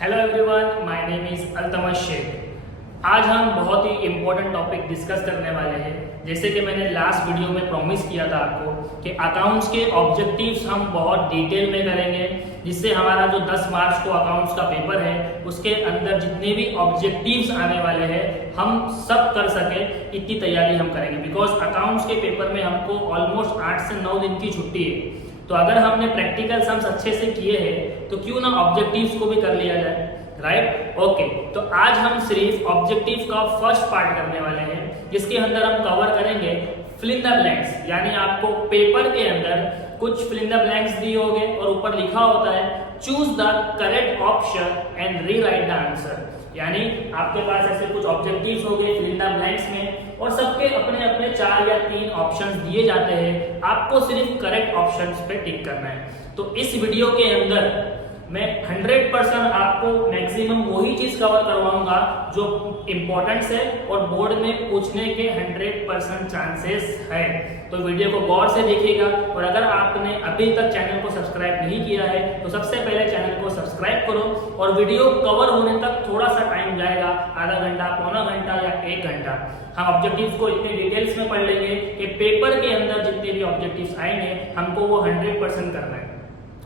Hello everyone, my name is Altamash Shaikh. आज हम बहुत ही इम्पोर्टेंट टॉपिक डिस्कस करने वाले हैं। जैसे कि मैंने लास्ट वीडियो में प्रॉमिस किया था आपको कि अकाउंट्स के ऑब्जेक्टिव्स हम बहुत डिटेल में करेंगे, जिससे हमारा जो 10 मार्च को अकाउंट्स का पेपर है उसके अंदर जितने भी ऑब्जेक्टिव्स आने वाले हैं हम सब कर सके, इतनी तैयारी हम करेंगे। बिकॉज अकाउंट्स के पेपर में हमको ऑलमोस्ट 8 से 9 दिन की छुट्टी है, तो अगर हमने प्रैक्टिकल सम्स अच्छे से किए हैं तो क्यों ना ऑब्जेक्टिव्स को भी कर लिया जाए, राइट? ओके, तो आज हम सिर्फ ऑब्जेक्टिव का फर्स्ट पार्ट करने वाले हैं, जिसके अंदर हम कवर करेंगे फिल इन द ब्लैंक्स। यानी आपको पेपर के अंदर कुछ फिल इन द ब्लैंक्स दिए होंगे और ऊपर लिखा होता है choose the correct option and rewrite the answer. यानी आपके पास ऐसे कुछ ऑब्जेक्टिव्स हो गए फिल इन द ब्लैंक्स में, और सबके अपने अपने 4 या 3 ऑप्शंस दिए जाते हैं। आपको सिर्फ करेक्ट ऑप्शंस पे टिक करना है। तो इस वीडियो के अंदर मैं 100% आपको मैक्सिमम वही चीज कवर करवाऊंगा जो इंपॉर्टेंट है और बोर्ड में पूछने के 100% चांसेस है। तो वीडियो को गौर से देखिएगा, और अगर आपने अभी तक चैनल को सब्सक्राइब नहीं किया है तो सबसे पहले चैनल को सब्सक्राइब करो। और वीडियो कवर होने तक थोड़ा सा टाइम जाएगा, आधा घंटा, पौना घंटा या 1 घंटा। हम ऑब्जेक्टिव्स को इतने डिटेल्स में पढ़ लेंगे कि पेपर के अंदर जितने भी ऑब्जेक्टिव्स आएंगे हमको वो 100% करना है।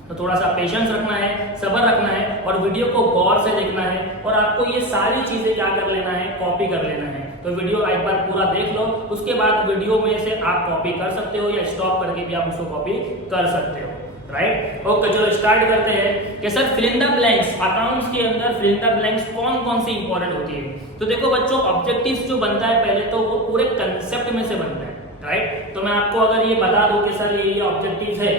तो थोड़ा सा पेशेंस रखना है, सब्र रखना है, और वीडियो को गौर से देखना है। और आपको ये सारी चीजें क्या कर लेना है, कॉपी कर लेना है। तो वीडियो एक बार पूरा देख लो, उसके बाद वीडियो में से आप कॉपी कर सकते हो या स्टॉप करके भी आप उसको कॉपी कर सकते हो, राइट? ओके, चलो स्टार्ट करते हैं कि sir fill in the blanks, accounts के अंदर फिल इन द ब्लैंक्स कौन कौन सी इंपॉर्टेंट होती है। तो देखो बच्चों, ऑब्जेक्टिव्स जो बनता है पहले तो वो पूरे कंसेप्ट में से बनता है, राइट? तो मैं आपको अगर ये बता दूं कि सर ये ऑब्जेक्टिव है,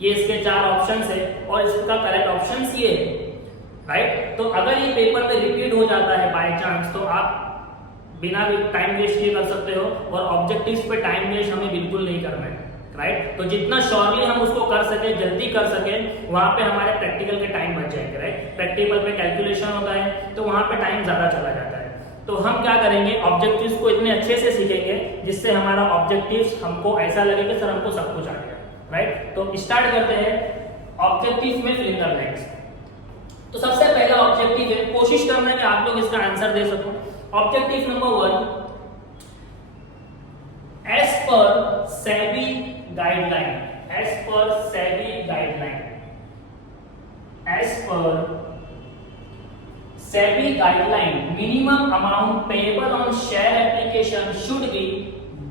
ये इसके 4 ऑप्शंस है और इसका करेक्ट ऑप्शंस ये है, राइट? तो अगर ये पेपर में रिपीट हो जाता है बाय चांस, तो आप बिना टाइम वेस्ट किए कर सकते हो, और ऑब्जेक्टिव्स पे टाइम वेस्ट हमें बिल्कुल नहीं करना है, राइट? तो जितना श्योरली हम उसको कर सके, जल्दी कर सके, वहां पे हमारे प्रैक्टिकल के टाइम बच जाएंगे, राइट? प्रैक्टिकल पे कैलकुलेशन होता है तो वहां पे टाइम ज्यादा चला जाता है। तो हम क्या करेंगे, ऑब्जेक्टिव्स को इतने अच्छे से सीखेंगे जिससे हमारा ऑब्जेक्टिव्स हमको ऐसा लगे कि सर हमको सब कुछ आ गया, राइट? तो स्टार्ट करते हैं ऑब्जेक्टिव में फिल इन द ब्लैंक्स। तो सबसे पहला ऑब्जेक्टिव है, कोशिश करना है कि आप लोग इसका आंसर दे सको। Objective number 1, as per SEBI guideline, as per SEBI guideline, as per SEBI guideline minimum amount payable on share application should be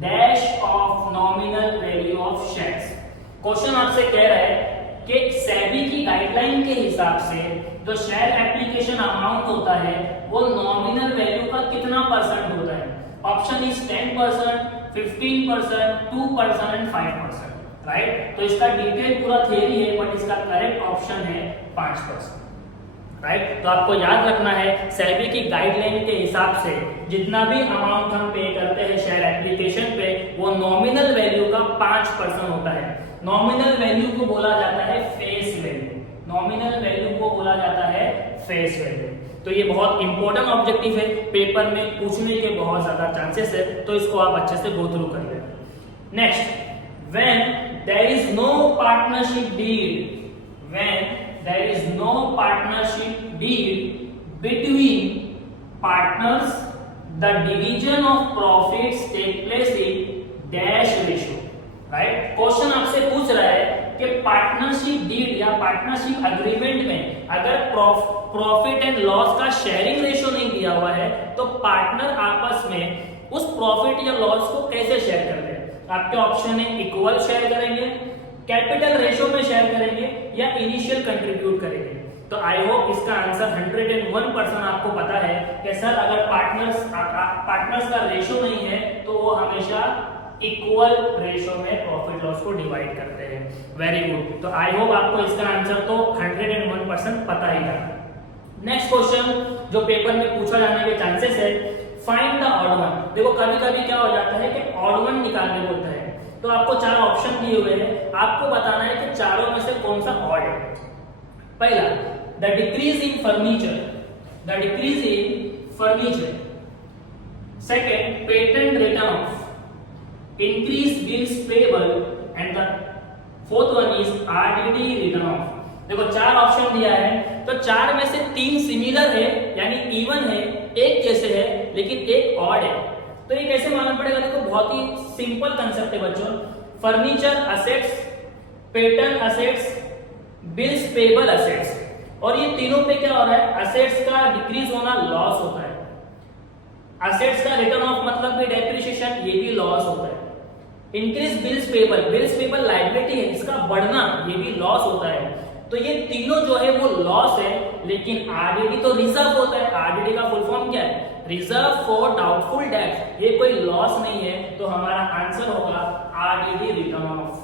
dash of nominal value of shares. Question आपसे कह रहा है कि सेबी की गाइडलाइन के हिसाब से जो शेयर एप्लीकेशन अमाउंट होता है वो नॉमिनल वैल्यू का कितना परसेंट होता है। Option is 10%, 15%, 2% and 5%, right? तो इसका डिटेल पूरा थ्योरी है, बट इसका करेक्ट ऑप्शन है 5%, राइट? तो आपको याद रखना है सेबी की गाइडलाइन के हिसाब से जितना भी अमाउंट हम पे करते हैं शेयर एप्लीकेशन पे, वो नॉमिनल वैल्यू का 5% होता है। नॉमिनल वैल्यू को बोला जाता है फेस वैल्यू, नॉमिनल वैल्यू को बोला जाता है फेस वैल्यू। तो ये बहुत इंपॉर्टेंट ऑब्जेक्टिव है, पेपर में पूछने के बहुत ज्यादा चांसेस है, तो इसको आप अच्छे से गो थ्रू कर लें। Next, when there is no partnership deed, when there is no partnership deed between partners, the division of profits take place in dash ratio, right? Question आपसे पूछ रहा है कि पार्टनरशिप डीड या पार्टनरशिप एग्रीमेंट में अगर प्रॉफिट एंड लॉस का sharing ratio नहीं दिया हुआ है तो पार्टनर आपस में उस प्रॉफिट या लॉस को कैसे शेयर करते हैं। आपके ऑप्शन है इक्वल शेयर करेंगे, कैपिटल रेशियो में शेयर करेंगे, या इनिशियल कंट्रीब्यूट करेंगे। तो आई होप इसका आंसर 101% आपको पता है कि सर अगर पार्टनर्स का रेशियो नहीं है तो वो हमेशा इक्वल रेशियो में प्रॉफिट लॉस को डिवाइड करते हैं। Very good. तो आई होप आपको इसका आंसर तो 101% पता ही था। नेक्स्ट क्वेश्चन जो पेपर में पूछा जाने के चांसेस है, फाइंड द ऑड वन। देखो कभी कभी क्या हो जाता है कि ऑड वन निकालने बोलता है, तो आपको 4 ऑप्शन दिए हुए हैं, आपको बताना है कि चारों में से कौन सा ऑड है। पहला, the decrease in furniture, the decrease in furniture. Second, patent return of, increase bills payable, and the fourth one is RDD return of. देखो 4 ऑप्शन दिया है, तो चार में से तीन सिमिलर है यानी इवन है, एक जैसे है लेकिन एक ऑड है। तो ये कैसे मालूम पड़ेगा? देखो बहुत ही सिंपल कंसेप्ट है बच्चों। Furniture assets, pattern assets, bills payable assets, और ये तीनों पे क्या हो रहा है? असेट्स का डिक्रीज होना लॉस होता है। असेट्स का रिटर्न ऑफ मतलब भी डेप्रिसिएशन, ये भी लॉस होता है। Increase bills payable, bills payable liability है, इसका बढ़ना ये भी लॉस होता है। तो ये तीनों जो है वो लॉस है, लेकिन आरडीडी तो रिजर्व होता है। आरडीडी का फुल फॉर्म क्या है? Reserve for doubtful debts. ये कोई लॉस नहीं है, तो हमारा आंसर होगा आरडीडी रिटर्न ऑफ।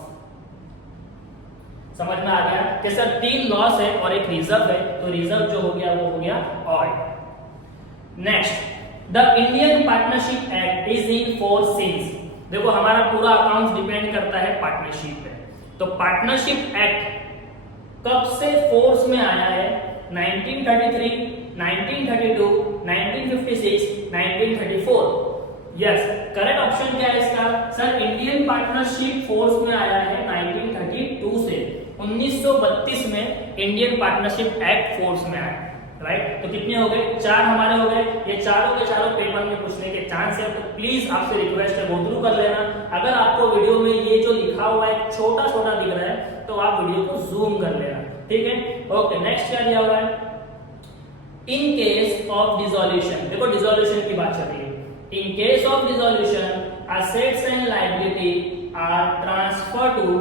समझ में आ गया कि सर तीन लॉस है और एक रिजर्व है, तो रिजर्व जो हो गया वो हो गया odd. Next, the Indian partnership act is in force since. देखो हमारा पूरा अकाउंट डिपेंड करता है पार्टनरशिप पे। तो पार्टनरशिप एक्ट कब से फोर्स में आया है? 1933, 1932, 1956, 1934। यस, करेक्ट ऑप्शन क्या है इसका? सर इंडियन पार्टनरशिप फोर्स में आया है 1932 से। 1932 में इंडियन पार्टनरशिप एक्ट फोर्स में आया, राइट? तो कितने हो गए? चार हमारे हो गए। ये चारों के चारों पेपर में पूछने के चांस है, तो प्लीज आपसे रिक्वेस्ट है गो थ्रू कर लेना। अगर आपको वीडियो में ये जो लिखा हुआ है छोटा छोटा दिख रहा है तो आप वीडियो को जूम कर लेना, ठीक है? ओके, नेक्स्ट क्या दिया हुआ है? इन केस ऑफ डिसोल्यूशन, देखो डिसोल्यूशन की बात चल रही है। In case of dissolution assets and liability are transfer to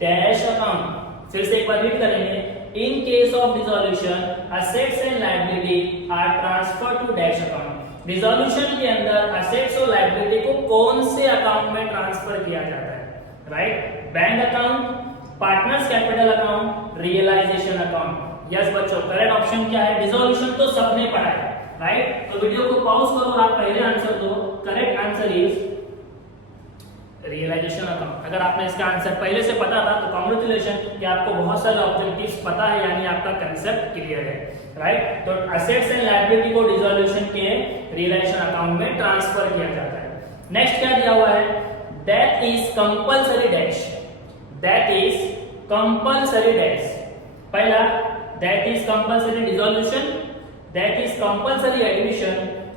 dash account. फिर से एक बार रीड करेंगे। In case of dissolution assets and liability are transfer to dash account. Dissolution के अंदर असेट्स और लायबिलिटी को कौन से अकाउंट में ट्रांसफर किया जाता है? Right, bank account, partners capital account, realisation account. Yes बच्चों, करेक्ट ऑप्शन क्या है? डिसोल्यूशन तो सबने पढ़ा है, राइट? तो वीडियो को पॉज करो और आप पहले आंसर दो। Correct answer is realisation account. अगर आपने इसका आंसर पहले से पता था तो कांग्रेचुलेशन कि आपको बहुत सारे ऑब्जेक्टिव्स पता है, यानी आपका कंसेप्ट क्लियर है, राइट? तो असेट्स एंड लायबिलिटी को डिसोल्यूशन के रियलाइजेशन अकाउंट में ट्रांसफर किया जाता है। नेक्स्ट क्या दिया हुआ है? That is compulsory dash. That is compulsory dash. पहला, that is compulsory dissolution, that is compulsory admission,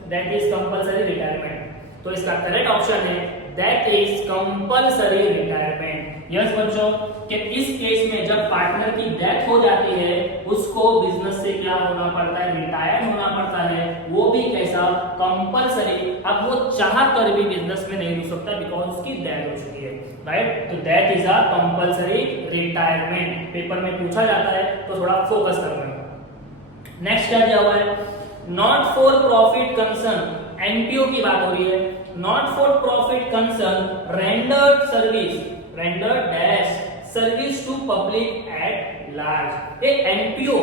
that is compulsory retirement. तो इसका करेक्ट ऑप्शन है that is compulsory retirement. Yes बच्चों, कि इस केस में जब पार्टनर की डेथ हो जाती है उसको बिजनेस से क्या होना पड़ता है? रिटायर होना पड़ता है, वो भी कैसा? कंपल्सरी। अब वो चाह कर भी बिजनेस में नहीं रुक सकता बिकॉज उसकी डेथ हो चुकी है, राइट? तो that is a compulsory retirement. Paper में पूछा जाता है तो थोड़ा फोकस करना। नेक्स्ट क्या दिया हुआ है? Not for profit concern, NPO की बात हो रही है। Not for profit concern rendered service, rendered dash service to public at large. ये NPO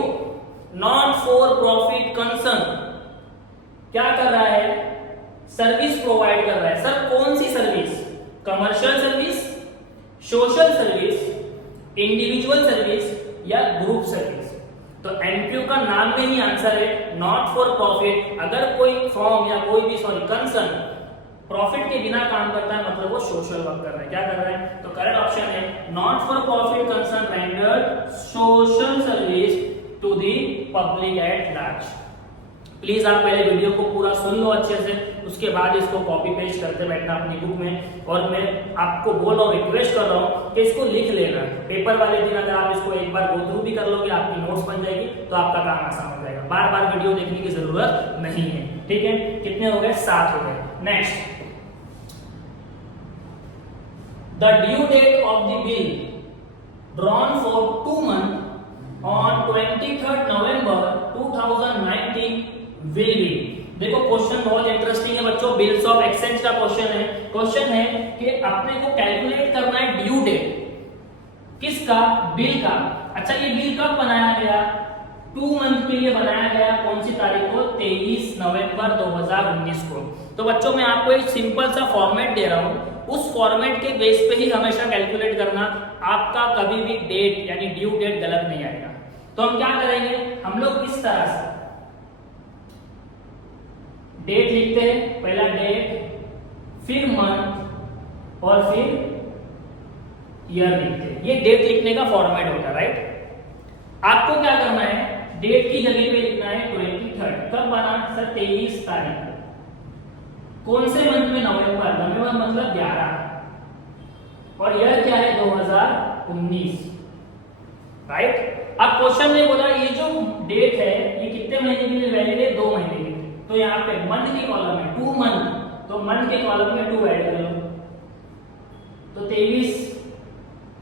not for profit concern क्या कर रहा है? सर्विस प्रोवाइड कर रहा है। सर कौन सी service? Commercial service, social service, individual service या ग्रुप सर्विस? तो एनपीओ का नाम में ही आंसर है नॉट फॉर प्रॉफिट। अगर कोई फॉर्म या कोई भी कंसर्न प्रॉफिट के बिना काम करता है मतलब वो सोशल वर्क कर रहा है। क्या कर रहा है? तो करेक्ट ऑप्शन है not for profit concern rendered social service to the public at large. Please आप पहले वीडियो को पूरा सुन लो अच्छे से, उसके बाद इसको कॉपी पेस्ट करते बैठना अपनी बुक में। और मैं आपको बोल रहा हूँ, रिक्वेस्ट कर रहा हूँ कि इसको लिख लेना। पेपर वाले दिन अगर आप इसको एक बार गो थ्रू भी कर लोगे, आपकी नोट्स बन जाएगी, तो आपका काम आसान हो जाएगा। बार बार वीडियो देखने की जरूरत नहीं है, ठीक है? कितने हो गए? 7 हो गए। Next, the due date of the bill drawn for 2 months on 23rd November 2019 will be. देखो क्वेश्चन बहुत इंटरेस्टिंग है बच्चों, बिल्स ऑफ एक्सचेंज का क्वेश्चन है। क्वेश्चन है कि अपने को कैलकुलेट करना है ड्यू डेट किसका? बिल का। अच्छा, ये बिल कब बनाया गया? 2 month के लिए बनाया गया। कौन सी तारीख को? 23 नवंबर 2019 को। तो बच्चों मैं आपको एक सिंपल सा फॉर्मेट दे रहा हूं, उस फॉर्मेट के बेस पे ही हमेशा कैलकुलेट करना। आपका कभी भी डेट यानी ड्यू डेट गलत नहीं आएगा। तो हम क्या करेंगे? हम लोग इस तरह से डेट लिखते हैं, पहला डेट, फिर मंथ और फिर ईयर लिखते हैं। ये डेट लिखने का फॉर्मेट होता है, राइट? आपको क्या करना है? डेट की जगह पे लिखना है 23। कब बना सर? 23 तारीख। कौन से मंथ में? नवंबर। नवंबर मतलब 11 और यह क्या है? 2019, राइट। अब क्वेश्चन ने बोला ये जो डेट है ये कितने महीने के लिए वैलिड है? 2 महीने के लिए। तो यहाँ पे मंथ के कॉलम में 2 मंथ, तो मंथ के कॉलम में 2 ऐड कर लो तो 23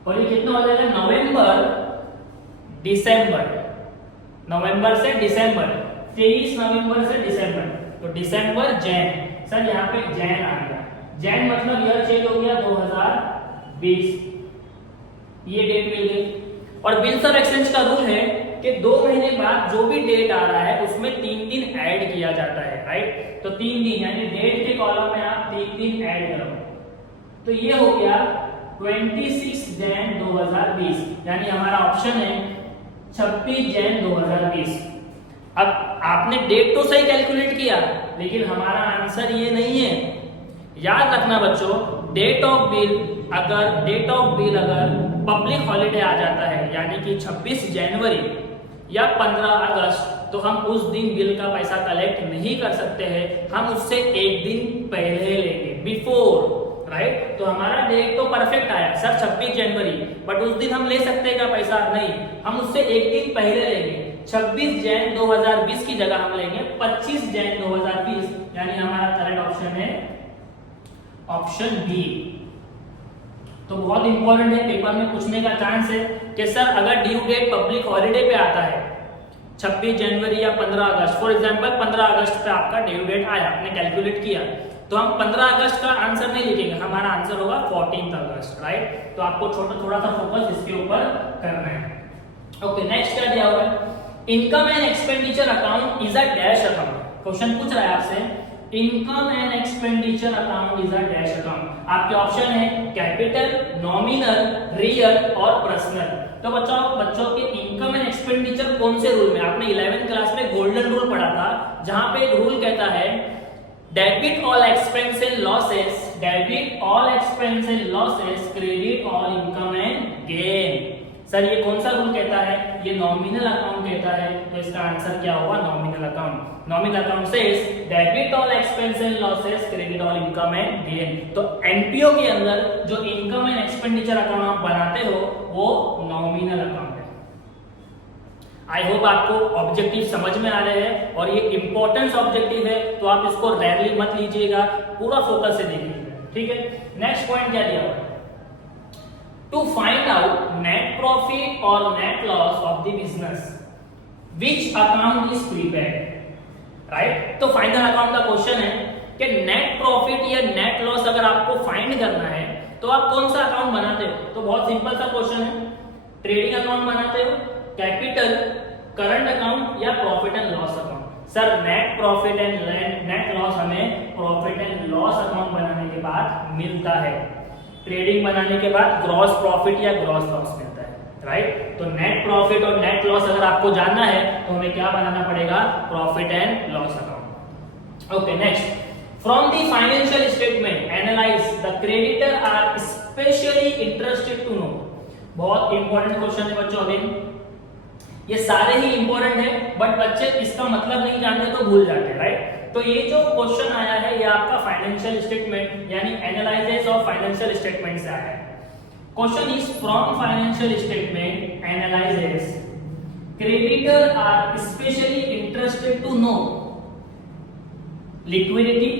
और ये कितना हो जाएगा? नवंबर दिसंबर, नवंबर से दिसंबर, 23 नवंबर से दिसंबर, तो दिसंबर जैन। सर यहाँ पे जैन आ गया। जैन मतलब ईयर चेंज हो गया 2020, ये डेट मिल गई। और बिल्स ऑफ एक्सचेंज का रूल है कि 2 महीने बाद जो भी डेट आ रहा है उसमें 3 दिन ऐड किया जाता है, राइट। तो 3 दिन यानी डेट के कॉलम में आप 3 दिन ऐड करो तो ये हो गया 26 जैन 2020, यानी हमारा ऑप्शन है 26 जैन 2020। अब आपने डेट तो सही कैलकुलेट किया लेकिन हमारा आंसर ये नहीं है। याद रखना बच्चों, डेट ऑफ बिल अगर पब्लिक हॉलिडे आ जाता है यानी कि 26 जनवरी या 15 अगस्त तो हम उस दिन बिल का पैसा कलेक्ट नहीं कर सकते हैं, हम उससे एक दिन पहले लेंगे, बिफोर, राइट। तो हमारा डेट तो परफेक्ट आया सर 26 जनवरी, बट उस दिन हम ले सकते हैं क्या पैसा? नहीं, हम उससे एक दिन पहले लेंगे। 26 जैन 2020 की जगह हम लेंगे 25 जैन 2020, यानी हमारा करेक्ट ऑप्शन है ऑप्शन बी। तो बहुत इंपॉर्टेंट है, पेपर में पूछने का चांस है कि सर अगर ड्यू डेट पब्लिक हॉलिडे पे आता है 26 जनवरी या 15 अगस्त, फॉर एग्जांपल 15 अगस्त पे आपका ड्यू डेट आया, आपने कैलकुलेट किया, तो हम 15 अगस्त का आंसर नहीं लिखेंगे, हमारा आंसर होगा 14 अगस्त, राइट। तो आपको थोड़ा सा फोकस इसके ऊपर करना है। ओके, नेक्स्ट क्या दिया हुआ है? Income and expenditure account is a dash account. Question पूछ रहा है आपसे income and expenditure account is a dash account. आपके ऑप्शन है कैपिटल, नॉमिनल, रियल और पर्सनल। तो बच्चों के इनकम एंड एक्सपेंडिचर कौन से रूल में? आपने 11th क्लास में गोल्डन रूल पढ़ा था जहां पे एक रूल कहता है debit all expense and losses, debit all expense and losses, credit all income and gain. Sir ये कौन सा रूल कहता है? ये नॉमिनल अकाउंट कहता है, तो इसका आंसर क्या होगा? Nominal account. Nominal account says debit all expense and losses, credit all income and gain. तो एनपीओ के अंदर जो इनकम एंड एक्सपेंडिचर अकाउंट आप बनाते हो वो नॉमिनल अकाउंट है। आई होप आपको ऑब्जेक्टिव समझ में आ रहे हैं और ये इंपॉर्टेंट ऑब्जेक्टिव है, तो आप इसको रेयरली मत लीजिएगा, पूरा फोकस से देखिएगा, ठीक है। नेक्स्ट पॉइंट क्या दिया हुआ है? To find out net profit or net loss of the business, which account is prepared, right? तो फाइनल अकाउंट का क्वेश्चन है कि नेट प्रॉफिट या नेट लॉस अगर आपको फाइंड करना है तो आप कौन सा अकाउंट बनाते हो? तो बहुत सिंपल सा क्वेश्चन है, ट्रेडिंग अकाउंट बनाते हो, कैपिटल, करंट अकाउंट या profit and loss account. Sir net profit and net loss हमें प्रॉफिट एंड लॉस अकाउंट बनाने के बाद मिलता है, ट्रेडिंग बनाने के बाद ग्रॉस प्रॉफिट या ग्रॉस लॉस मिलता है, राइट। तो नेट प्रॉफिट और नेट लॉस अगर आपको जानना है तो हमें क्या बनाना पड़ेगा? Profit and loss account. Okay, next, from the financial statement analyse the creditor are specially interested to know. बहुत इंपॉर्टेंट क्वेश्चन है बच्चों, अगेन ये सारे ही इंपॉर्टेंट है बट बच्चे इसका मतलब नहीं जानते तो भूल जाते हैं, राइट। तो ये जो क्वेश्चन आया है ये आपका फाइनेंशियल स्टेटमेंट यानी एनालिसिस ऑफ फाइनेंशियल स्टेटमेंट से आया है। Question is from financial statement analysis creditor are specially interested to know liquidity,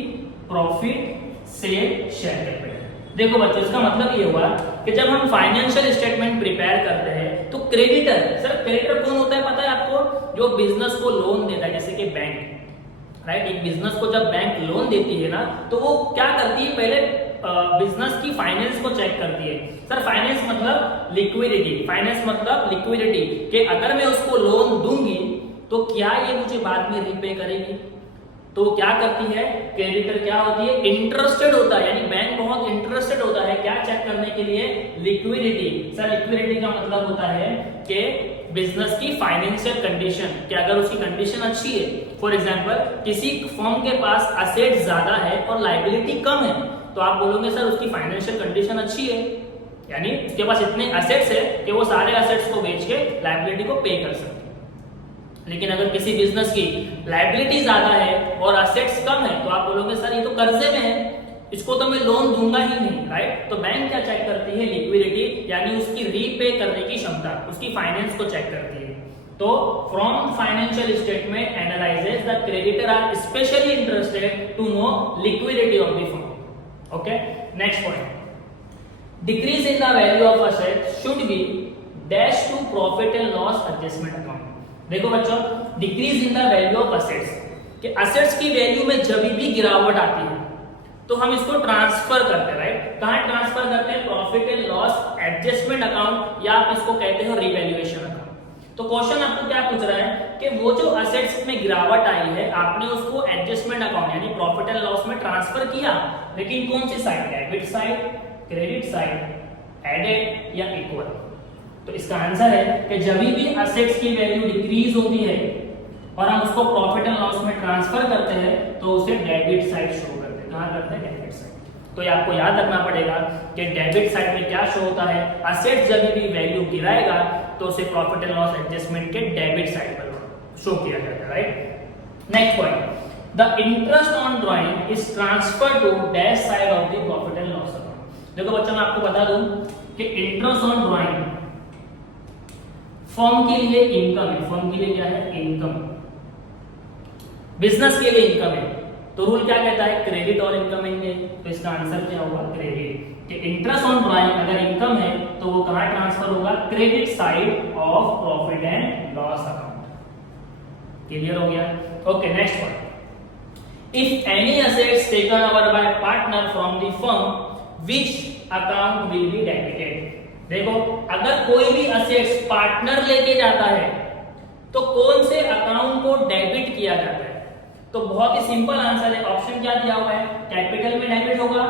profit, sale, share capital. देखो बच्चों इसका मतलब ये हुआ कि जब हम फाइनेंशियल स्टेटमेंट प्रिपेयर करते हैं तो क्रेडिटर, सर क्रेडिटर कौन होता है पता है आपको? जो बिजनेस को लोन देता है, जैसे कि बैंक, राइट। एक बिजनेस को जब बैंक लोन देती है ना तो वो क्या करती है? पहले बिजनेस की फाइनेंस को चेक करती है। सर फाइनेंस मतलब लिक्विडिटी, फाइनेंस मतलब लिक्विडिटी कि अगर मैं उसको लोन दूंगी तो क्या ये मुझे बाद में रीपे करेगी। तो क्या करती है क्रेडिटर? क्या होती है? इंटरेस्टेड होता है, यानी बैंक बहुत इंटरेस्टेड होता है क्या चेक करने के लिए? लिक्विडिटी। सर लिक्विडिटी का मतलब होता है कि बिजनेस की फाइनेंशियल कंडीशन, कि अगर उसकी कंडीशन अच्छी है, फॉर एग्जांपल किसी फर्म के पास असेट ज्यादा है और लायबिलिटी कम है तो आप बोलोगे सर उसकी फाइनेंशियल कंडीशन अच्छी है, यानी उसके पास इतने असेट्स है कि वो सारे असेट्स को बेच के लायबिलिटी को पे कर सकते हैं, लेकिन अगर किसी बिजनेस की लायबिलिटी ज्यादा है और असेट्स कम है तो आप बोलोगे सर ये तो कर्जे में है, इसको तो मैं लोन दूंगा ही नहीं, राइट। तो बैंक क्या चेक करती है? लिक्विडिटी, यानी उसकी रीपे करने की क्षमता, उसकी फाइनेंस को चेक करती है। तो from financial statement analyses the creditor are specially interested to know liquidity of the firm. Okay, next point, decrease in the value of asset should be dash to profit and loss adjustment account. देखो बच्चों, decrease in the value of assets, कि assets की value में जब भी गिरावट आती है तो हम इसको ट्रांसफर करते हैं, राइट। कहां ट्रांसफर करते हैं? Profit and loss adjustment account, या आप इसको कहते हो रिवैल्यूएशन अकाउंट। तो क्वेश्चन आपको क्या पूछ रहा है कि वो जो असेट्स में गिरावट आई है आपने उसको एडजस्टमेंट अकाउंट यानी प्रॉफिट एंड लॉस में ट्रांसफर किया, लेकिन कौन सी side? Debit side, credit side, added या इक्वल? तो इसका आंसर है कि जब भी असेट्स की वैल्यू डिक्रीज होती है और हम उसको प्रॉफिट एंड लॉस में ट्रांसफर करते हैं तो उसे डेबिट साइड शो करते हैं। कहां करते हैं? Debit side. तो ये आपको याद रखना पड़ेगा कि डेबिट साइड में क्या शो होता है? असेट जब भी वैल्यू गिराएगा तो उसे प्रॉफिट एंड लॉस एडजस्टमेंट के डेबिट साइड पर शो किया जाता है, right. Next point, the interest on drawing is transferred to dash side of the profit and loss account. देखो बच्चों, मैं आपको बता दूं कि इंटरेस्ट ऑन ड्राइंग फर्म के लिए इनकम है। फर्म के लिए क्या है? इनकम। बिजनेस के लिए इनकम है। तो रूल क्या कहता है? क्रेडिट और इनकम है। तो इसका आंसर क्या होगा? क्रेडिट। कि इंटरेस्ट ऑन ड्राइंग अगर इनकम है तो वो कहां ट्रांसफर होगा? Credit side of profit and loss account. Clear हो गया? Okay, next point, if any assets taken over by partner from the firm which account will be debited. देखो, अगर कोई भी असेट्स पार्टनर लेके जाता है तो कौन से अकाउंट को डेबिट किया जाता है? तो बहुत ही सिंपल आंसर है। ऑप्शन क्या दिया हुआ है? कैपिटल में डेबिट होगा,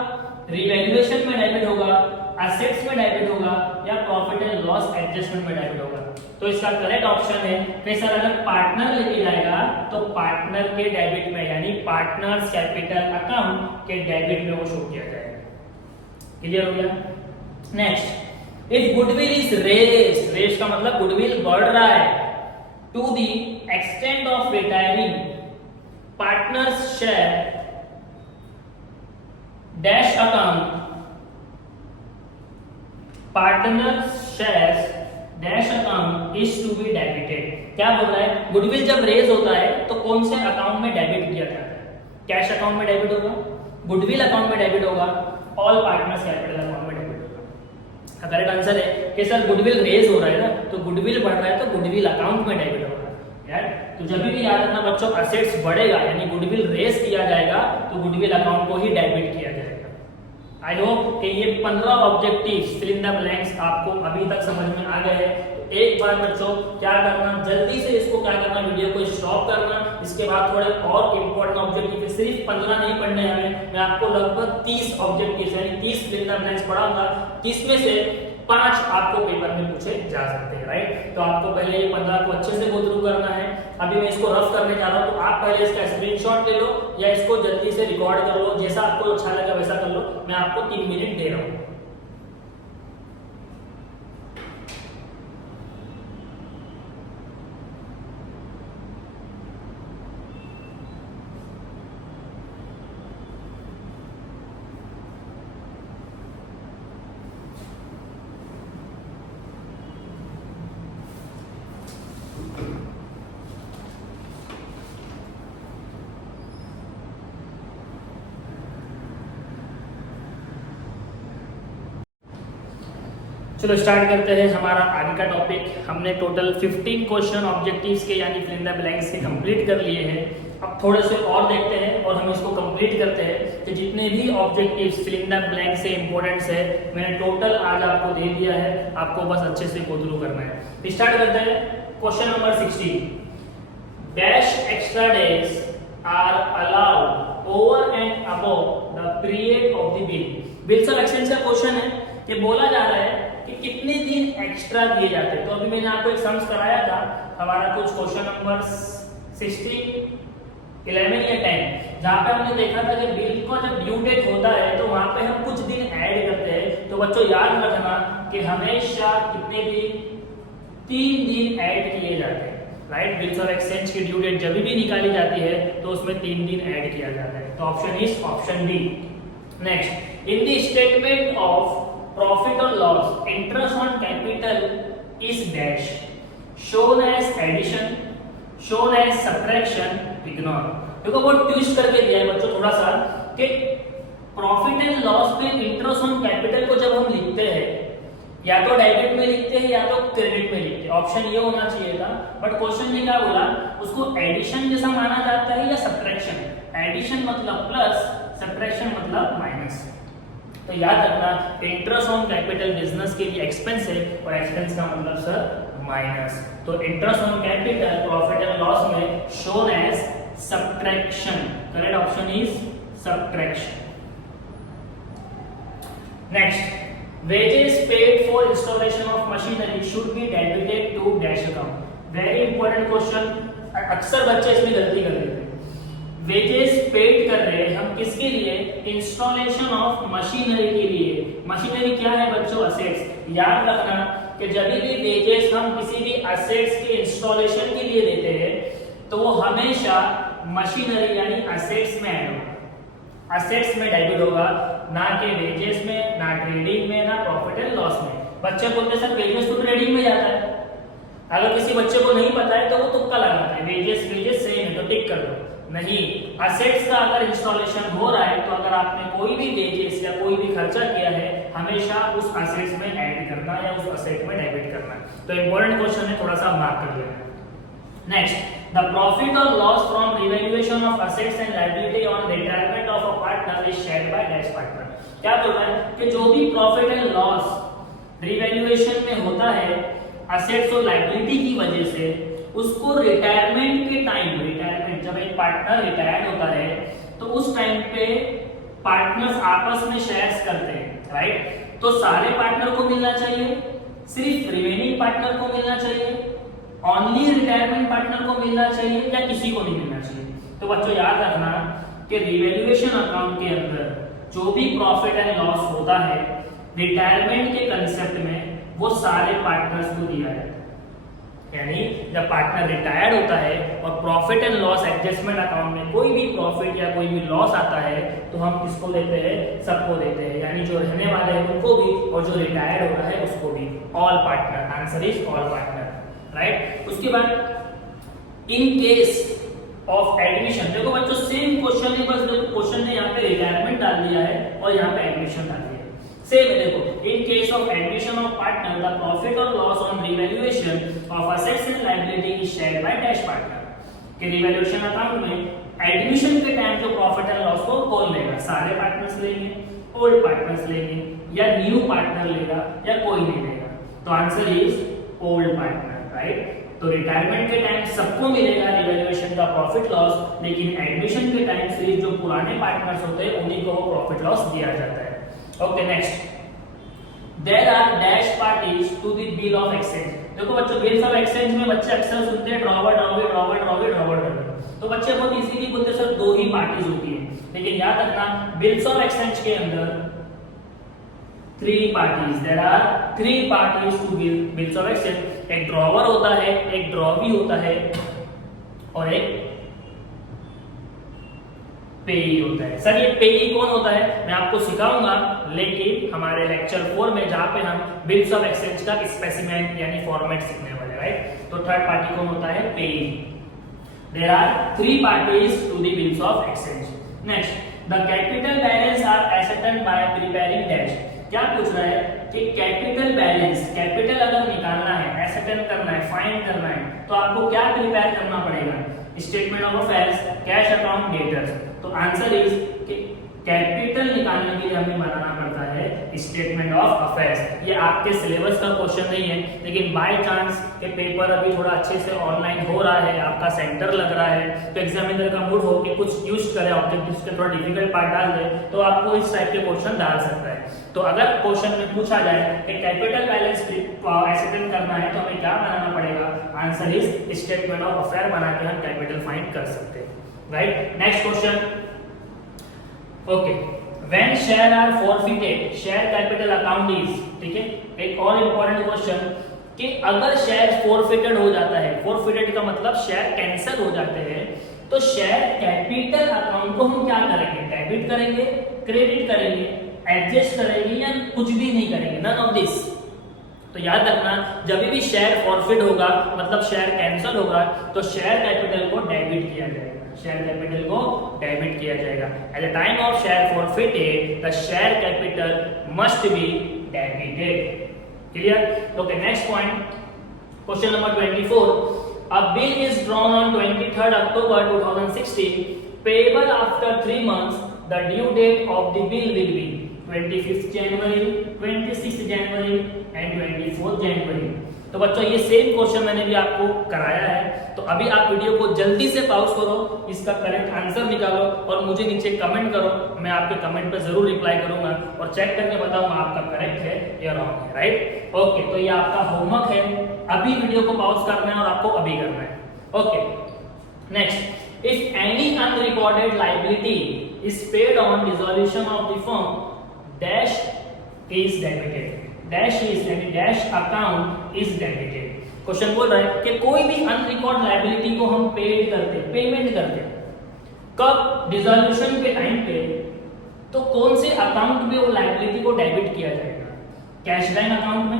रिवैल्यूएशन में डेबिट होगा, असेट्स में डेबिट होगा, या प्रॉफिट एंड लॉस एडजस्टमेंट में डेबिट होगा। तो इसका करेक्ट ऑप्शन है कि सर अगर पार्टनर लेके जाएगा तो पार्टनर के डेबिट में, यानी पार्टनर्स कैपिटल अकाउंट के डेबिट में वो शो किया जाएगा। क्लियर हो गया? Next, if goodwill is raised, raised का मतलब गुडविल बढ़ रहा है, to the extent of retiring partners share dash account, partners shares dash account is to be debited. क्या बोल रहा है? गुडविल जब रेज होता है तो कौन से अकाउंट में डेबिट किया जाता है? कैश अकाउंट में डेबिट होगा, गुडविल अकाउंट में डेबिट होगा, ऑल पार्टनर्स कैपिटल अकाउंट में डेबिट होगा। करेक्ट आंसर है कि सर गुडविल रेज हो रहा है ना, तो गुडविल बढ़ रहा है तो गुडविल अकाउंट में डेबिट होगा। यार तो जब भी याद रखना बच्चों, असेट्स बढ़ेगा यानी गुडविल रेज किया जाएगा तो गुडविल अकाउंट को ही डेबिट किया जाएगा। आई होप कि ये 15 objectives fill in the blanks आपको अभी तक समझ में आ गए हैं। एक बार बच्चों क्या करना, जल्दी से इसको क्या करना, वीडियो को स्टॉप करना। इसके बाद थोड़े और इंपॉर्टेंट ऑब्जेक्टिव, सिर्फ 15 नहीं पढ़ने हमें, मैं आपको लगभग 30 ऑब्जेक्टिव यानी 30 फिल इन द ब्लैंक्स पढ़ाऊंगा, 30 में से 5 आपको पेपर में पूछे जा सकते हैं, राइट। तो आपको पहले ये 15 को अच्छे से गो थ्रू करना है। अभी मैं इसको रफ करने जा रहा हूँ, तो आप पहले इसका स्क्रीनशॉट ले लो या इसको जल्दी से रिकॉर्ड कर लो, जैसा आपको अच्छा लगा वैसा कर लो। मैं आपको 3 मिनट दे रहा हूँ। चलो स्टार्ट करते हैं हमारा आगे का टॉपिक। हमने टोटल 15 क्वेश्चन ऑब्जेक्टिव्स के यानी फिल इन द ब्लैंक्स के कंप्लीट कर लिए हैं। अब थोड़े से और देखते हैं और हम इसको कंप्लीट करते हैं कि जितने भी objectives fill in the blank से इंपॉर्टेंट्स है मैंने टोटल आज आपको दे दिया है, आपको बस अच्छे से गो थ्रू करना है। स्टार्ट करते हैं। Question number 16, dash extra days are allowed over and above the period of the bill. Bill selection का क्वेश्चन है कि बोला जा रहा है कि कितने दिन एक्स्ट्रा दिए जाते हैं। तो अभी मैंने आपको एक सम्स कराया था, हमारा कुछ क्वेश्चन नंबर 16, 11 या 10, जहां पे हमने देखा था कि बिल का जब ड्यू डेट होता है तो वहां पे हम कुछ दिन ऐड करते हैं। तो बच्चों याद रखना कि हमेशा कितने दिन, 3 दिन ऐड किए जाते हैं। राइट। बिल्स ऑफ एक्सचेंज की ड्यू डेट जब भी निकाली जाती है तो उसमें 3 दिन ऐड किया जाता है। तो option is option D. Next, in the statement of profit और loss interest on capital is dash, shown as addition, shown as subtraction, ignore. देखो वो ट्विस्ट करके दिया है बच्चों थोड़ा सा कि प्रॉफिट एंड लॉस पे इंटरेस्ट ऑन कैपिटल को जब हम लिखते हैं या तो डेबिट में लिखते हैं या तो क्रेडिट में लिखते हैं, ऑप्शन ये होना चाहिए था। बट क्वेश्चन ने क्या बोला, उसको एडिशन जैसा माना जाता है या सब्ट्रैक्शन। एडिशन मतलब प्लस, सब्ट्रैक्शन मतलब माइनस। तो याद रखना इंटरेस्ट ऑन कैपिटल बिजनेस के लिए एक्सपेंस है और एक्सपेंस का मतलब सर माइनस। तो interest on capital profit and loss में shown as subtraction. Correct option is subtraction. Next, wages paid for installation of machinery should be debited to dash account. Very important question, अक्सर बच्चे इसमें गलती कर देते हैं। Wages paid कर रहे हैं हम किसके लिए, इंस्टॉलेशन ऑफ मशीनरी के लिए। मशीनरी क्या है बच्चों, असेट्स। याद रखना कि जब भी वेजेस हम किसी भी असेट्स के इंस्टॉलेशन के लिए देते हैं तो वो हमेशा मशीनरी यानी असेट्स में ऐड होगा, असेट्स में डेबिट होगा, ना कि वेजेस में, ना ट्रेडिंग में, ना प्रॉफिट एंड लॉस में। बच्चे बोलते सर वेजेस तो ट्रेडिंग में जाता है। अगर किसी बच्चे को नहीं पता है तो वो तुक्का लगाता है, वेजेस वेजेस सेम है तो टिक कर दो। नहीं, असेट्स का अगर इंस्टॉलेशन हो रहा है तो अगर आपने कोई भी वेजेस या कोई भी खर्चा किया है हमेशा उस असेट्स में ऐड करना है या उस असेट में डेबिट करना है। तो इंपॉर्टेंट क्वेश्चन है, थोड़ा सा मार्क कर लेना। Next, the profit or loss from revaluation of assets and liability on retirement of a partner is shared by dash partner। क्या बोल रहा है कि जो भी प्रॉफिट एंड लॉस रिवैल्यूएशन में होता है असेट्स और लायबिलिटी की वजह से, उसको रिटायरमेंट के टाइम, रिटायरमेंट जब एक पार्टनर रिटायर्ड होता है तो उस टाइम पे पार्टनर्स आपस में शेयर्स करते हैं, राइट। तो सारे पार्टनर को मिलना चाहिए, सिर्फ रिमेनिंग पार्टनर को मिलना चाहिए, ओनली रिटायरमेंट पार्टनर को मिलना चाहिए या किसी को नहीं मिलना चाहिए। तो बच्चों याद रखना कि रिवैल्यूएशन अकाउंट के अंदर जो भी प्रॉफिट एंड लॉस होता है रिटायरमेंट के कंसेप्ट में वो सारे पार्टनर्स को दिया है। यानी जब पार्टनर रिटायर्ड होता है और profit and loss adjustment account में कोई भी प्रॉफिट या कोई भी लॉस आता है तो हम किसको देते हैं, सबको देते हैं। यानी जो रहने वाले हैं उनको भी और जो रिटायर्ड होता है उसको भी, all partner. Answer is all partner, right. उसके बाद इन केस ऑफ एडमिशन, देखो बच्चों सेम क्वेश्चन है, बस देखो क्वेश्चन ने यहाँ पे रिटायरमेंट डाल दिया है और यहाँ पे एडमिशन डाल दिया है, सेम है। देखो in case of admission of partner the profit और loss on revaluation of assets and liability is shared by dash partner. कि रिवैल्यूएशन अकाउंट में एडमिशन के टाइम जो प्रॉफिट एंड लॉस को कौन लेगा, सारे पार्टनर्स लेंगे, ओल्ड पार्टनर्स लेंगे या न्यू पार्टनर लेगा या कोई नहीं लेगा। तो answer is old partner, right. तो रिटायरमेंट के टाइम सबको मिलेगा रिवैल्यूएशन का प्रॉफिट लॉस, लेकिन एडमिशन के टाइम सिर्फ जो पुराने पार्टनर्स होते हैं उन्हीं को वो प्रॉफिट लॉस दिया जाता है। Okay, next, there are dash parties to the bill of exchange. देखो बच्चों बिल्स ऑफ एक्सचेंज में बच्चे अक्सर सुनते हैं drawer drawer drawer drawer drawer, तो बच्चे बहुत इजीली बोलते सर दो ही पार्टीज होती है, लेकिन याद रखना बिल्स ऑफ एक्सचेंज के अंदर 3 parties, there are 3 parties to bills of exchange. एक ड्रॉवर होता है, एक ड्रॉवी होता है और एक पेई होता है। सर ये पेई कौन होता है मैं आपको सिखाऊंगा, लेकिन हमारे लेक्चर 4 में जहां पे हम बिल्स ऑफ एक्सचेंज का स्पेसिमेन यानी फॉर्मेट सीखने वाले, राइट। तो थर्ड पार्टी कौन होता है, payee. There are 3 parties to the bills of exchange. Next, the capital balance are एसेटेड बाय प्रिपेयरिंग डैश। क्या पूछ रहा है कि कैपिटल बैलेंस, कैपिटल अगर निकालना है, एसेटेन करना है, फाइंड करना है तो आपको क्या प्रिपेयर करना पड़ेगा, statement of affairs, cash account, debtors. तो आंसर इज कि कैपिटल निकालने के लिए हमें बनाना पड़ता है स्टेटमेंट ऑफ अफेयर्स। ये आपके सिलेबस का क्वेश्चन नहीं है, लेकिन बाय चांस के पेपर अभी थोड़ा अच्छे से ऑनलाइन हो रहा है, आपका सेंटर लग रहा है, तो एग्जामिनर का मूड हो कि कुछ यूज करे ऑब्जेक्टिव्स के थोड़ा डिफिकल्ट पार्ट डाल दे, तो आपको इस टाइप के क्वेश्चन डाल सकता है। तो अगर क्वेश्चन में पूछा जाए कि कैपिटल बैलेंस एसेटेन करना है तो हमें क्या बनाना पड़ेगा, answer is statement of affair बना के हम कैपिटल फाइंड कर सकते हैं, right. Next question, okay, when share are forfeited share capital account is, ठीक है। एक और इंपॉर्टेंट क्वेश्चन, कि अगर शेयर फोरफिटेड हो जाता है, फोरफिटेड का मतलब शेयर कैंसिल हो जाते हैं, तो शेयर कैपिटल अकाउंट को हम क्या करेंगे, डेबिट करेंगे, क्रेडिट करेंगे, एडजस्ट करेंगे या कुछ भी नहीं करेंगे, नन ऑफ दिस। तो याद रखना, जब भी शेयर फॉरफिट होगा मतलब शेयर कैंसिल होगा, तो शेयर कैपिटल को डेबिट किया जाएगा, शेयर कैपिटल को डेबिट किया जाएगा। At the time of share forfeited the share capital must be debited. Clear? Okay, next point, question number 24। A bill is drawn on 23rd October 2016, payable after 3 months. The due date of the bill will be 25th January, 26th January and 24th January. तो बच्चों ये same question मैंने भी आपको कराया है, तो अभी आप वीडियो को जल्दी से पॉज करो, इसका करेक्ट आंसर निकालो और मुझे नीचे कमेंट करो। मैं आपके कमेंट पे जरूर रिप्लाई करूंगा और चेक करके बताऊंगा आपका करेक्ट है या रॉन्ग है, राइट? ओके, तो ये आपका होमवर्क है, अभी वीडियो को पॉज करना है और आपको अभी करना है। Okay, next, if any unrecorded liability is paid on dissolution of the firm, dash is debited, dash is यानी dash account is debited. Question बोल रहा है कि कोई भी अनरिकॉर्ड लायबिलिटी को हम पेड करते, पेमेंट करते कब, डिसॉल्यूशन के टाइम पे, तो कौन से अकाउंट में वो लायबिलिटी को डेबिट किया जाएगा, कैश लाइन अकाउंट में,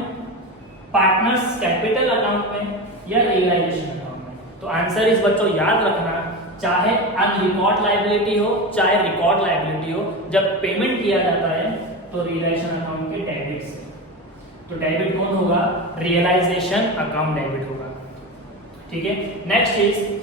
पार्टनर्स कैपिटल अकाउंट में या रियलाइजेशन अकाउंट में? तो आंसर इस बच्चों याद रखना, चाहे अनरिकॉर्ड लायबिलिटी हो चाहे रिकॉर्ड लायबिलिटी हो, जब पेमेंट किया जाता है तो रियलाइजेशन अकाउंट के डेबिट से। तो डेबिट कौन होगा, रियलाइजेशन अकाउंट डेबिट होगा। ठीक है, next is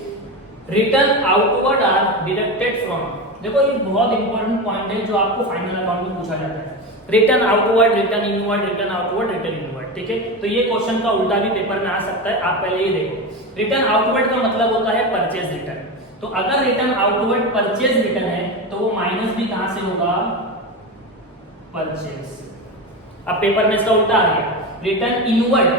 return outward are deducted from. देखो ये बहुत इंपॉर्टेंट पॉइंट है जो आपको फाइनल अकाउंट में पूछा जाता है। Return outward, return inward, return outward, return inward. ठीक है, तो ये क्वेश्चन का उल्टा भी पेपर में आ सकता है, आप पहले ये देखो। रिटर्न आउटवर्ड का मतलब होता है परचेज रिटर्न, तो अगर रिटर्न आउटवर्ड परचेज रिटर्न है तो वो माइनस भी कहां से होगा, परचेज। अब पेपर में इसका उल्टा आ गया, रिटर्न इनवर्ड,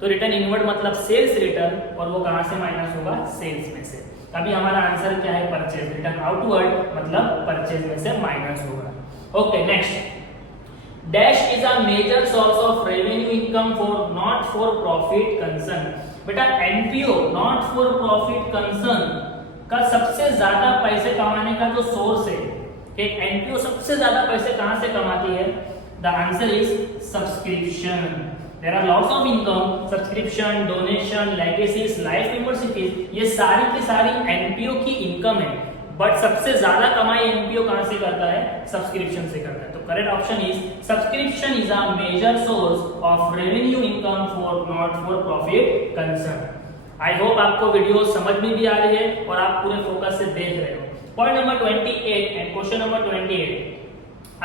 तो रिटर्न इनवर्ड मतलब सेल्स रिटर्न, और वो कहां से माइनस होगा, सेल्स में से। अभी हमारा आंसर क्या है, परचेज। रिटर्न आउटवर्ड मतलब परचेज में से माइनस होगा। Okay, next, dash is a major source of revenue income for not for profit concern. बेटा NPO not for profit concern का सबसे ज्यादा पैसे कमाने का जो सोर्स है, कि एनपीओ सबसे ज्यादा पैसे कहां से कमाती है, the answer is subscription. There are lots of income, subscription, donation, legacies, life memberships, ये सारी की सारी एनपीओ की इनकम है, बट सबसे ज्यादा कमाई एनपीओ कहां से करता है, सब्सक्रिप्शन से करता है। तो correct option is subscription is a major source of revenue income for not for profit concern. I hope आपको वीडियो समझ में भी आ रही है और आप पूरे फोकस से देख रहे हो। Point number 28 and question number 28,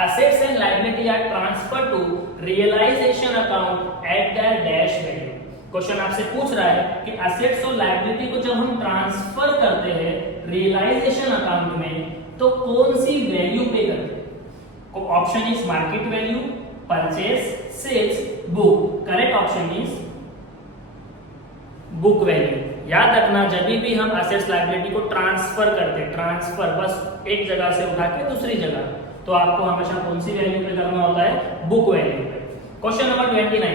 assets and liability are transferred to realization account at their dash value। Question आपसे पूछ रहा है कि एसेट्स और लायबिलिटी को जब हम ट्रांसफर करते हैं रियलाइजेशन अकाउंट में, तो कौन सी वैल्यू पे करते हैं? Option is market value, purchase, sales, book. Correct option is book value. याद रखना, जब भी हम एसेट्स लायबिलिटी को ट्रांसफर करते हैं, ट्रांसफर बस एक जगह से उठा के दूसरी जगह, तो आपको हमेशा कौन सी वैल्यू पे करना होता है, बुक वैल्यू पे। Question number 29,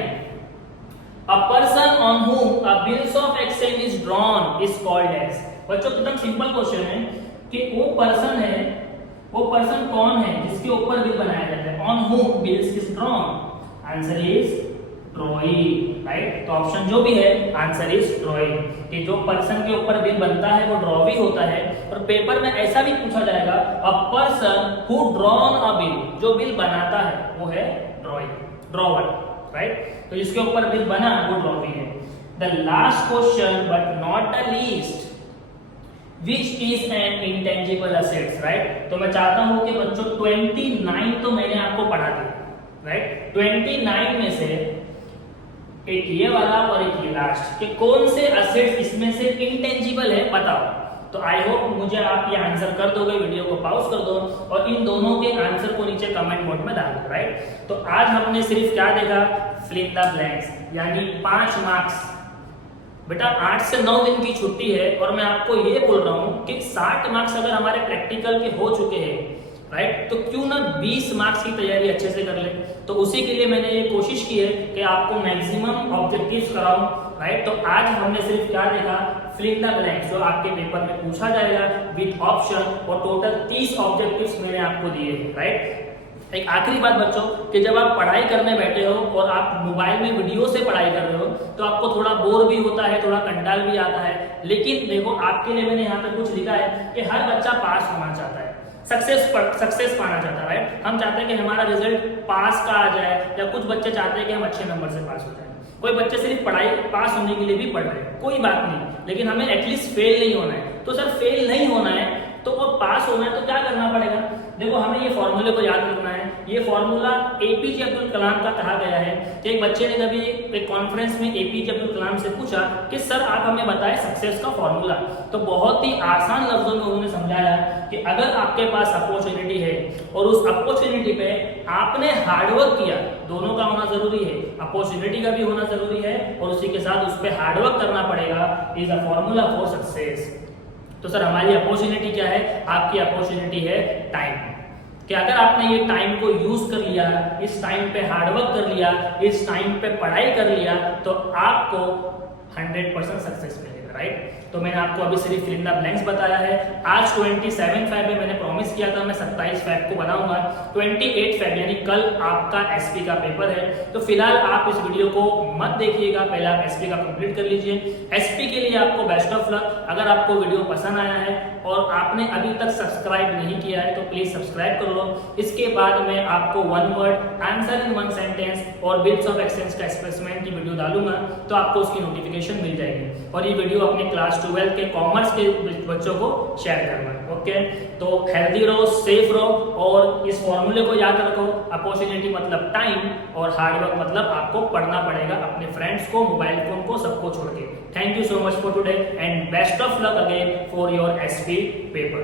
a person on whom a bills of exchange is drawn is called as. बच्चों एकदम सिंपल क्वेश्चन है कि वो पर्सन है, वो पर्सन कौन है जिसके ऊपर बिल बनाया जाता है, ऑन हुम bills is drawn, answer is ड्रॉई, right? तो ऑप्शन जो भी है आंसर इज ड्रॉई, कि जो पर्सन के ऊपर बिल बनता है वो ड्रॉवी होता है। और पेपर में ऐसा भी पूछा जाएगा, a person who drawn a bill, जो बिल बनाता है वो है ड्रॉई, ड्रॉवर, राइट? तो जिसके ऊपर बिल बना वो ड्रॉवी है। The last question but not the least, which is an intangible assets, right? तो मैं चाहता हूं कि बच्चों 29 तो मैंने आपको पढ़ा दिया, राइट? 29 में से एक ये वाला और एक ये लास्ट, कि कौन से असेट्स इसमें से इंटेंजिबल है बताओ। तो आई होप मुझे आप ये आंसर कर दोगे, वीडियो को पॉज कर दो और इन दोनों के आंसर को नीचे कमेंट बोर्ड में डाल दो, राइट? तो आज हमने सिर्फ क्या देखा, फिल द ब्लैंक्स, यानी 5 मार्क्स। बेटा 8 से 9 दिन की छुट्टी है और मैं आपको ये बोल रहा हूँ कि 60 मार्क्स अगर हमारे प्रैक्टिकल के हो चुके हैं, राइट। तो क्यों ना 20 मार्क्स की तैयारी अच्छे से कर ले। तो उसी के लिए मैंने ये कोशिश की है कि आपको मैक्सिमम ऑब्जेक्टिव्स कराऊं, राइट। तो आज हमने सिर्फ क्या देखा, फिल इन द ब्लैंक्स, जो आपके पेपर में पूछा जाएगा विद ऑप्शन, और टोटल 30 ऑब्जेक्टिव्स मैंने आपको दिए हैं, राइट। एक आखिरी बात बच्चों, कि जब आप पढ़ाई करने बैठे हो और आप मोबाइल में वीडियो से पढ़ाई कर रहे हो तो आपको थोड़ा बोर भी होता है, थोड़ा कंटाल भी आता है। लेकिन देखो आपके लिए मैंने यहाँ पे कुछ लिखा है कि हर बच्चा पास होना चाहता है, सक्सेस पाना चाहता है, राइट। हम चाहते हैं कि हमारा रिजल्ट पास का आ जाए, या कुछ बच्चे चाहते हैं कि हम अच्छे नंबर से पास हो जाए। कोई बच्चे सिर्फ पढ़ाई पास होने के लिए भी पढ़ रहे हैं, कोई बात नहीं, लेकिन हमें एटलीस्ट फेल नहीं होना है। तो सर फेल नहीं होना है तो वो पास होना है तो क्या करना पड़ेगा। देखो हमें ये फॉर्मूले को याद रखना है। ये फॉर्मूला एपीजे अब्दुल कलाम का कहा गया है कि एक बच्चे ने कभी एक कॉन्फ्रेंस में एपीजे अब्दुल कलाम से पूछा कि सर आप हमें बताएं सक्सेस का फॉर्मूला। तो बहुत ही आसान लफ्जों में उन्होंने समझाया कि अगर आपके पास अपॉर्चुनिटी है और उस अपॉर्चुनिटी पे आपने हार्डवर्क किया, दोनों का होना जरूरी है, अपॉर्चुनिटी का भी होना जरूरी है और उसी के साथ उस पर हार्डवर्क करना पड़ेगा, is a formula for success. तो सर हमारी अपॉर्चुनिटी क्या है, आपकी अपॉर्चुनिटी है टाइम। कि अगर आपने ये टाइम को यूज कर लिया, इस टाइम पे हार्डवर्क कर लिया, इस टाइम पे पढ़ाई कर लिया, तो आपको 100% सक्सेस मिलेगा, राइट। तो मैंने आपको अभी सिर्फ फिल इन द ब्लैंक्स बताया है। आज 27 फेब में मैंने प्रॉमिस किया था मैं 27 फेब को बनाऊंगा। 28 फेब यानी कल आपका एसपी का पेपर है। तो फिलहाल आप इस वीडियो को मत देखिएगा, पहले आप एसपी का कंप्लीट कर लीजिए। एसपी के लिए आपको बेस्ट ऑफ लक। अगर आपको वीडियो पसंद आया है और आपने अभी तक सब्सक्राइब नहीं किया है तो प्लीज सब्सक्राइब कर लो। इसके बाद मैं आपको 1 वर्ड आंसर इन 1 सेंटेंस और बिट्स ऑफ एक्सचेंज का एक्सप्रेसमेंट की वीडियो डालूंगा, तो आपको उसकी नोटिफिकेशन मिल जाएगी। और ये वीडियो अपने क्लास 12 के कॉमर्स के बच्चों को शेयर करना, ओके। तो हेल्दी रहो, सेफ रहो और इस फॉर्मूले को याद रखो, अपॉर्चुनिटी मतलब टाइम और हार्डवर्क मतलब आपको पढ़ना पड़ेगा अपने फ्रेंड्स को, मोबाइल फोन को, सबको छोड़ के। Thank you so much for today and best of luck again for your SP paper.